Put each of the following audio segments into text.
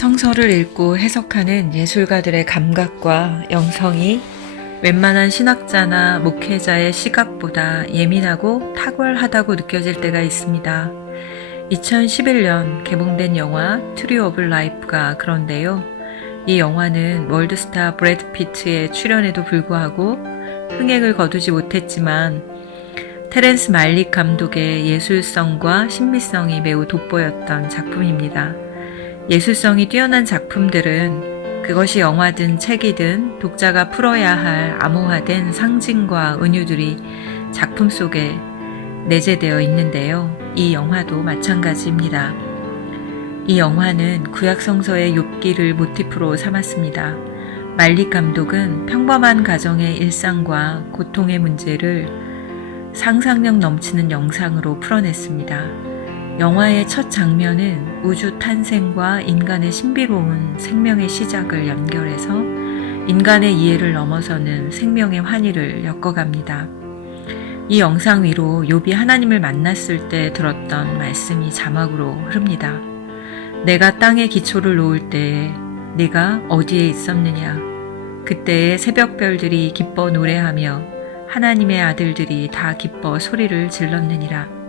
성서를 읽고 해석하는 예술가들의 감각과 영성이 웬만한 신학자나 목회자의 시각보다 예민하고 탁월하다고 느껴질 때가 있습니다. 2011년 개봉된 영화 트리 오브 라이프가 그런데요. 이 영화는 월드스타 브래드 피트의 출연에도 불구하고 흥행을 거두지 못했지만 테렌스 말릭 감독의 예술성과 신비성이 매우 돋보였던 작품입니다. 예술성이 뛰어난 작품들은 그것이 영화든 책이든 독자가 풀어야 할 암호화된 상징과 은유들이 작품 속에 내재되어 있는데요. 이 영화도 마찬가지입니다. 이 영화는 구약성서의 욥기를 모티프로 삼았습니다. 말릭 감독은 평범한 가정의 일상과 고통의 문제를 상상력 넘치는 영상으로 풀어냈습니다. 영화의 첫 장면은 우주 탄생과 인간의 신비로운 생명의 시작을 연결해서 인간의 이해를 넘어서는 생명의 환희를 엮어갑니다. 이 영상 위로 욥이 하나님을 만났을 때 들었던 말씀이 자막으로 흐릅니다. 내가 땅에 기초를 놓을 때에 네가 어디에 있었느냐? 그때에 새벽별들이 기뻐 노래하며 하나님의 아들들이 다 기뻐 소리를 질렀느니라.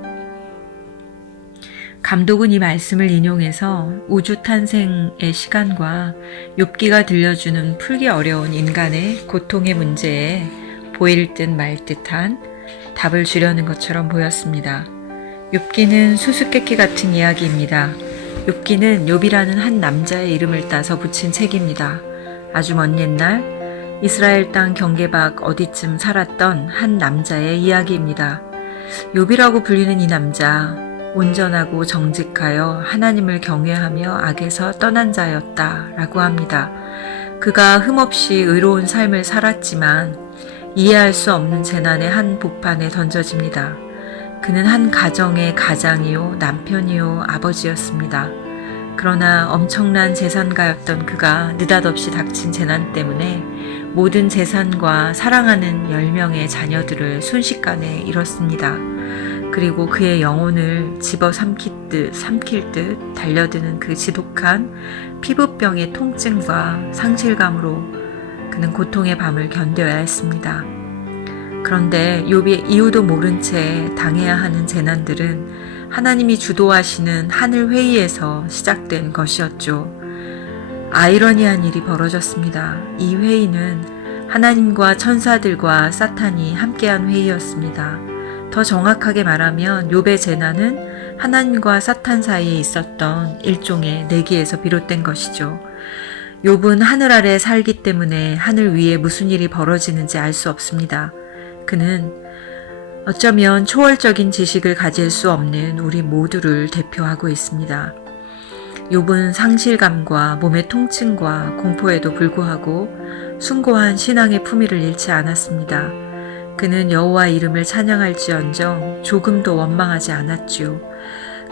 감독은 이 말씀을 인용해서 우주 탄생의 시간과 욥기가 들려주는 풀기 어려운 인간의 고통의 문제에 보일 듯 말 듯한 답을 주려는 것처럼 보였습니다. 욥기는 수수께끼 같은 이야기입니다. 욥기는 욥이라는 한 남자의 이름을 따서 붙인 책입니다. 아주 먼 옛날 이스라엘 땅 경계 밖 어디쯤 살았던 한 남자의 이야기입니다. 욥이라고 불리는 이 남자, 온전하고 정직하여 하나님을 경외하며 악에서 떠난 자였다라고 합니다. 그가 흠없이 의로운 삶을 살았지만 이해할 수 없는 재난의 한 복판에 던져집니다. 그는 한 가정의 가장이요, 남편이요, 아버지였습니다. 그러나 엄청난 재산가였던 그가 느닷없이 닥친 재난 때문에 모든 재산과 사랑하는 10명의 자녀들을 순식간에 잃었습니다. 그리고 그의 영혼을 집어 삼킬 듯 달려드는 그 지독한 피부병의 통증과 상실감으로 그는 고통의 밤을 견뎌야 했습니다. 그런데 욥이 이유도 모른 채 당해야 하는 재난들은 하나님이 주도하시는 하늘 회의에서 시작된 것이었죠. 아이러니한 일이 벌어졌습니다. 이 회의는 하나님과 천사들과 사탄이 함께한 회의였습니다. 더 정확하게 말하면 욥의 재난은 하나님과 사탄 사이에 있었던 일종의 내기에서 비롯된 것이죠. 욥은 하늘 아래 살기 때문에 하늘 위에 무슨 일이 벌어지는지 알 수 없습니다. 그는 어쩌면 초월적인 지식을 가질 수 없는 우리 모두를 대표하고 있습니다. 욥은 상실감과 몸의 통증과 공포에도 불구하고 숭고한 신앙의 품위를 잃지 않았습니다. 그는 여호와 이름을 찬양할지언정 조금도 원망하지 않았지요.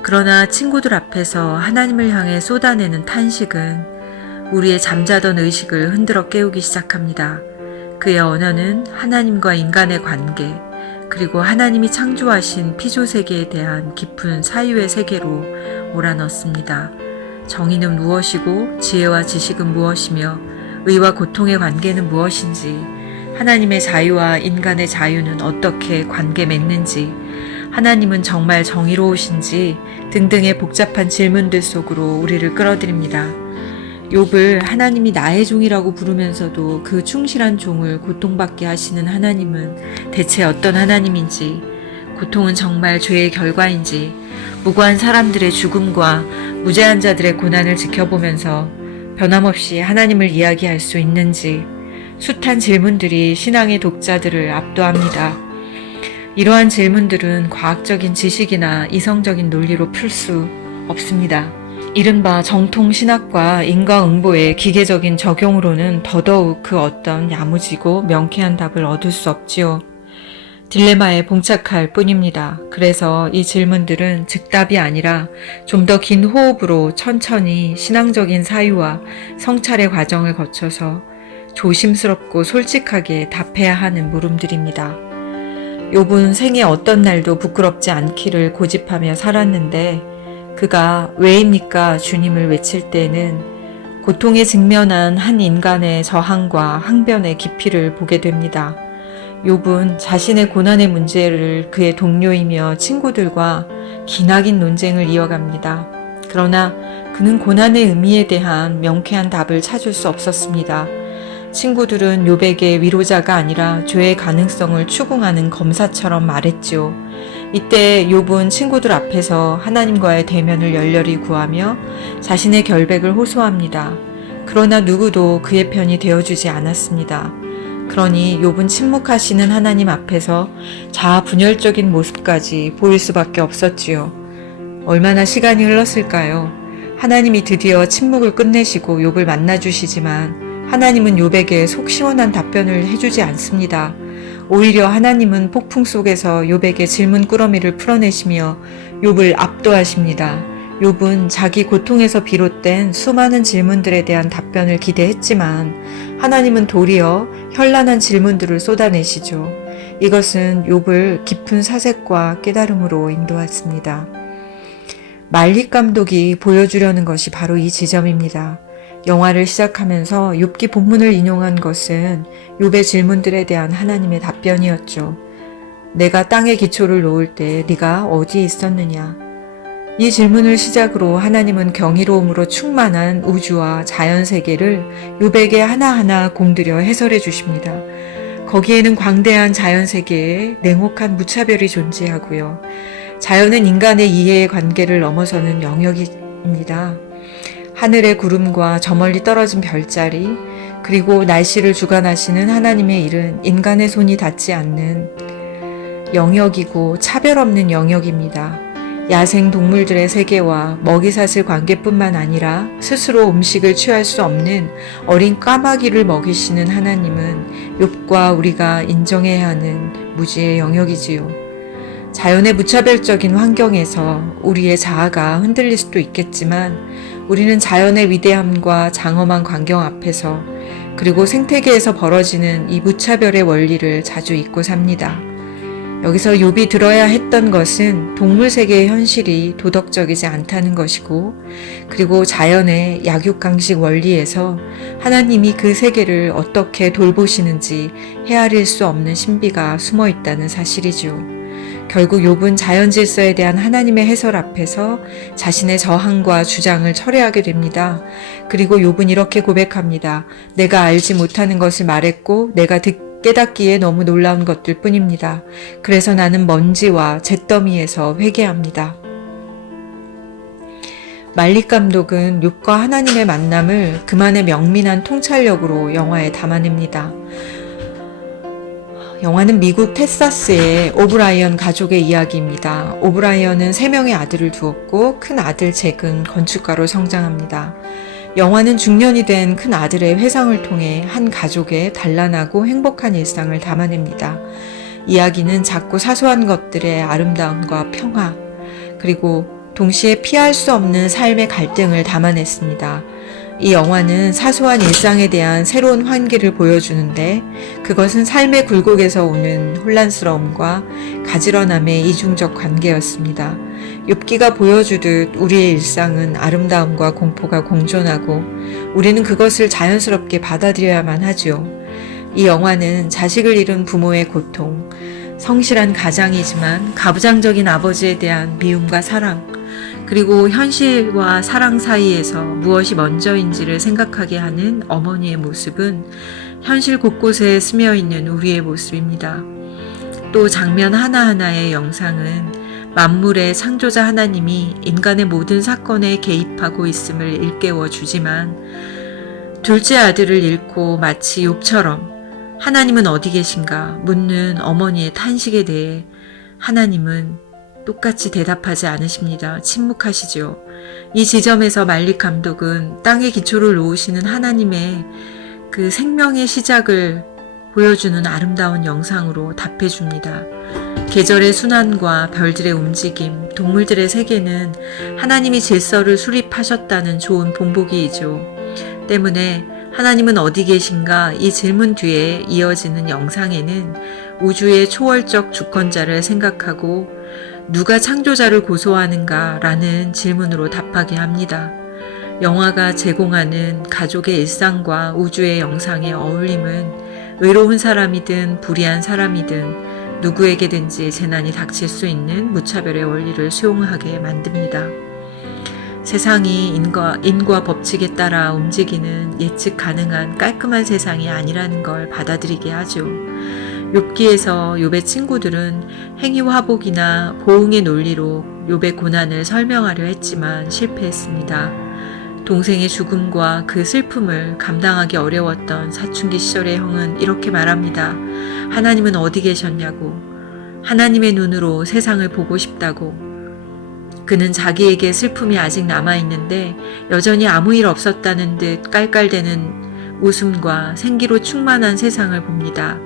그러나 친구들 앞에서 하나님을 향해 쏟아내는 탄식은 우리의 잠자던 의식을 흔들어 깨우기 시작합니다. 그의 언어는 하나님과 인간의 관계, 그리고 하나님이 창조하신 피조세계에 대한 깊은 사유의 세계로 몰아넣습니다. 정의는 무엇이고 지혜와 지식은 무엇이며 의와 고통의 관계는 무엇인지, 하나님의 자유와 인간의 자유는 어떻게 관계 맺는지, 하나님은 정말 정의로우신지 등등의 복잡한 질문들 속으로 우리를 끌어들입니다. 욥을 하나님이 나의 종이라고 부르면서도 그 충실한 종을 고통받게 하시는 하나님은 대체 어떤 하나님인지, 고통은 정말 죄의 결과인지, 무고한 사람들의 죽음과 무죄한 자들의 고난을 지켜보면서 변함없이 하나님을 이야기할 수 있는지, 숱한 질문들이 신앙의 독자들을 압도합니다. 이러한 질문들은 과학적인 지식이나 이성적인 논리로 풀 수 없습니다. 이른바 정통 신학과 인과응보의 기계적인 적용으로는 더더욱 그 어떤 야무지고 명쾌한 답을 얻을 수 없지요. 딜레마에 봉착할 뿐입니다. 그래서 이 질문들은 즉답이 아니라 좀 더 긴 호흡으로 천천히 신앙적인 사유와 성찰의 과정을 거쳐서 조심스럽고 솔직하게 답해야 하는 물음들입니다. 욥은 생애 어떤 날도 부끄럽지 않기를 고집하며 살았는데 그가 왜입니까 주님을 외칠 때는 고통에 직면한 한 인간의 저항과 항변의 깊이를 보게 됩니다. 욥은 자신의 고난의 문제를 그의 동료이며 친구들과 기나긴 논쟁을 이어갑니다. 그러나 그는 고난의 의미에 대한 명쾌한 답을 찾을 수 없었습니다. 친구들은 욥에게 위로자가 아니라 죄의 가능성을 추궁하는 검사처럼 말했지요. 이때 욥은 친구들 앞에서 하나님과의 대면을 열렬히 구하며 자신의 결백을 호소합니다. 그러나 누구도 그의 편이 되어주지 않았습니다. 그러니 욥은 침묵하시는 하나님 앞에서 자아분열적인 모습까지 보일 수밖에 없었지요. 얼마나 시간이 흘렀을까요? 하나님이 드디어 침묵을 끝내시고 욥을 만나주시지만 하나님은 욥에게 속 시원한 답변을 해주지 않습니다. 오히려 하나님은 폭풍 속에서 욥에게 질문 꾸러미를 풀어내시며 욥을 압도하십니다. 욥은 자기 고통에서 비롯된 수많은 질문들에 대한 답변을 기대했지만 하나님은 도리어 현란한 질문들을 쏟아내시죠. 이것은 욥을 깊은 사색과 깨달음으로 인도했습니다. 말릭 감독이 보여주려는 것이 바로 이 지점입니다. 영화를 시작하면서 욥기 본문을 인용한 것은 욥의 질문들에 대한 하나님의 답변이었죠. 내가 땅에 기초를 놓을 때 네가 어디에 있었느냐? 이 질문을 시작으로 하나님은 경이로움으로 충만한 우주와 자연세계를 욥에게 하나하나 공들여 해설해 주십니다. 거기에는 광대한 자연세계에 냉혹한 무차별이 존재하고요. 자연은 인간의 이해의 관계를 넘어서는 영역입니다. 하늘의 구름과 저 멀리 떨어진 별자리, 그리고 날씨를 주관하시는 하나님의 일은 인간의 손이 닿지 않는 영역이고 차별 없는 영역입니다. 야생 동물들의 세계와 먹이사슬 관계뿐만 아니라 스스로 음식을 취할 수 없는 어린 까마귀를 먹이시는 하나님은 욥과 우리가 인정해야 하는 무지의 영역이지요. 자연의 무차별적인 환경에서 우리의 자아가 흔들릴 수도 있겠지만 우리는 자연의 위대함과 장엄한 광경 앞에서 그리고 생태계에서 벌어지는 이 무차별의 원리를 자주 잊고 삽니다. 여기서 욥이 들어야 했던 것은 동물 세계의 현실이 도덕적이지 않다는 것이고, 그리고 자연의 약육강식 원리에서 하나님이 그 세계를 어떻게 돌보시는지 헤아릴 수 없는 신비가 숨어 있다는 사실이죠. 결국 욥은 자연 질서에 대한 하나님의 해설 앞에서 자신의 저항과 주장을 철회하게 됩니다. 그리고 욥은 이렇게 고백합니다. 내가 알지 못하는 것을 말했고 내가 깨닫기에 너무 놀라운 것들 뿐입니다. 그래서 나는 먼지와 잿더미에서 회개합니다. 말릭 감독은 욥과 하나님의 만남을 그만의 명민한 통찰력으로 영화에 담아냅니다. 영화는 미국 텍사스의 오브라이언 가족의 이야기입니다. 오브라이언은 3명의 아들을 두었고 큰 아들 잭은 건축가로 성장합니다. 영화는 중년이 된 큰 아들의 회상을 통해 한 가족의 단란하고 행복한 일상을 담아냅니다. 이야기는 작고 사소한 것들의 아름다움과 평화, 그리고 동시에 피할 수 없는 삶의 갈등을 담아냈습니다. 이 영화는 사소한 일상에 대한 새로운 환기를 보여주는데 그것은 삶의 굴곡에서 오는 혼란스러움과 가지런함의 이중적 관계였습니다. 욥기가 보여주듯 우리의 일상은 아름다움과 공포가 공존하고 우리는 그것을 자연스럽게 받아들여야만 하죠. 이 영화는 자식을 잃은 부모의 고통, 성실한 가장이지만 가부장적인 아버지에 대한 미움과 사랑, 그리고 현실과 사랑 사이에서 무엇이 먼저인지를 생각하게 하는 어머니의 모습은 현실 곳곳에 스며있는 우리의 모습입니다. 또 장면 하나하나의 영상은 만물의 창조자 하나님이 인간의 모든 사건에 개입하고 있음을 일깨워 주지만 둘째 아들을 잃고 마치 욥처럼 하나님은 어디 계신가 묻는 어머니의 탄식에 대해 하나님은 똑같이 대답하지 않으십니다. 침묵하시죠. 이 지점에서 말릭 감독은 땅에 기초를 놓으시는 하나님의 그 생명의 시작을 보여주는 아름다운 영상으로 답해줍니다. 계절의 순환과 별들의 움직임, 동물들의 세계는 하나님이 질서를 수립하셨다는 좋은 본보기이죠. 때문에 하나님은 어디 계신가 이 질문 뒤에 이어지는 영상에는 우주의 초월적 주권자를 생각하고 누가 창조자를 고소하는가 라는 질문으로 답하게 합니다. 영화가 제공하는 가족의 일상과 우주의 영상의 어울림은 의로운 사람이든 불의한 사람이든 누구에게든지 재난이 닥칠 수 있는 무차별의 원리를 수용하게 만듭니다. 세상이 인과 법칙에 따라 움직이는 예측 가능한 깔끔한 세상이 아니라는 걸 받아들이게 하죠. 욥기에서 욥의 친구들은 행위화복이나 보응의 논리로 욥의 고난을 설명하려 했지만 실패했습니다. 동생의 죽음과 그 슬픔을 감당하기 어려웠던 사춘기 시절의 형은 이렇게 말합니다. 하나님은 어디 계셨냐고. 하나님의 눈으로 세상을 보고 싶다고. 그는 자기에게 슬픔이 아직 남아있는데 여전히 아무 일 없었다는 듯 깔깔대는 웃음과 생기로 충만한 세상을 봅니다.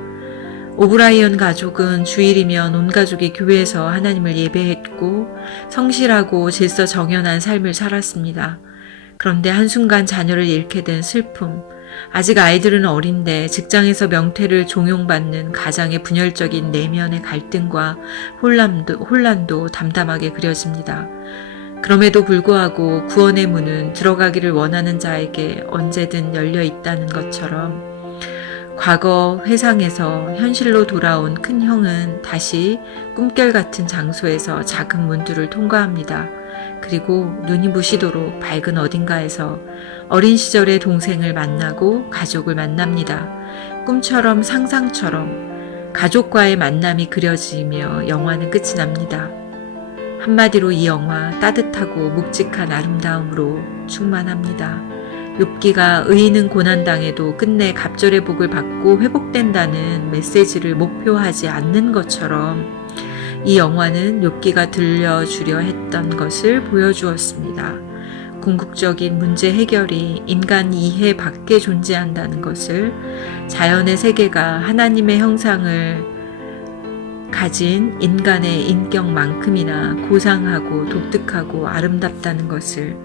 오브라이언 가족은 주일이면 온 가족이 교회에서 하나님을 예배했고 성실하고 질서 정연한 삶을 살았습니다. 그런데 한순간 자녀를 잃게 된 슬픔, 아직 아이들은 어린데 직장에서 명퇴를 종용받는 가장의 분열적인 내면의 갈등과 혼란도 담담하게 그려집니다. 그럼에도 불구하고 구원의 문은 들어가기를 원하는 자에게 언제든 열려 있다는 것처럼 과거 회상에서 현실로 돌아온 큰 형은 다시 꿈결 같은 장소에서 작은 문들을 통과합니다. 그리고 눈이 부시도록 밝은 어딘가에서 어린 시절의 동생을 만나고 가족을 만납니다. 꿈처럼 상상처럼 가족과의 만남이 그려지며 영화는 끝이 납니다. 한마디로 이 영화 따뜻하고 묵직한 아름다움으로 충만합니다. 욥기가 의인은 고난당해도 끝내 갑절의 복을 받고 회복된다는 메시지를 목표하지 않는 것처럼 이 영화는 욥기가 들려주려 했던 것을 보여주었습니다. 궁극적인 문제 해결이 인간 이해 밖에 존재한다는 것을, 자연의 세계가 하나님의 형상을 가진 인간의 인격만큼이나 고상하고 독특하고 아름답다는 것을,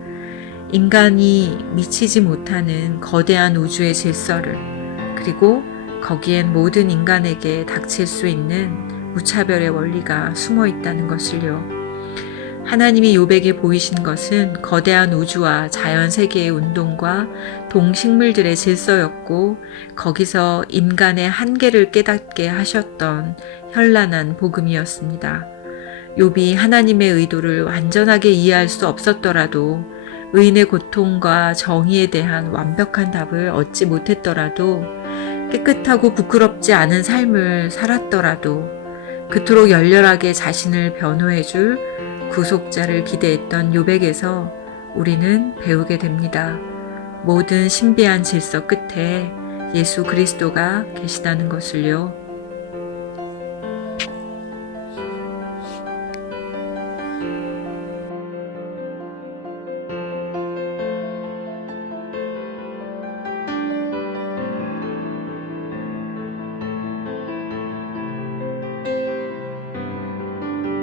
인간이 미치지 못하는 거대한 우주의 질서를, 그리고 거기엔 모든 인간에게 닥칠 수 있는 무차별의 원리가 숨어 있다는 것을요. 하나님이 욥에게 보이신 것은 거대한 우주와 자연 세계의 운동과 동식물들의 질서였고, 거기서 인간의 한계를 깨닫게 하셨던 현란한 복음이었습니다. 욥이 하나님의 의도를 완전하게 이해할 수 없었더라도, 의인의 고통과 정의에 대한 완벽한 답을 얻지 못했더라도, 깨끗하고 부끄럽지 않은 삶을 살았더라도, 그토록 열렬하게 자신을 변호해줄 구속자를 기대했던 욥에게서 우리는 배우게 됩니다. 모든 신비한 질서 끝에 예수 그리스도가 계시다는 것을요.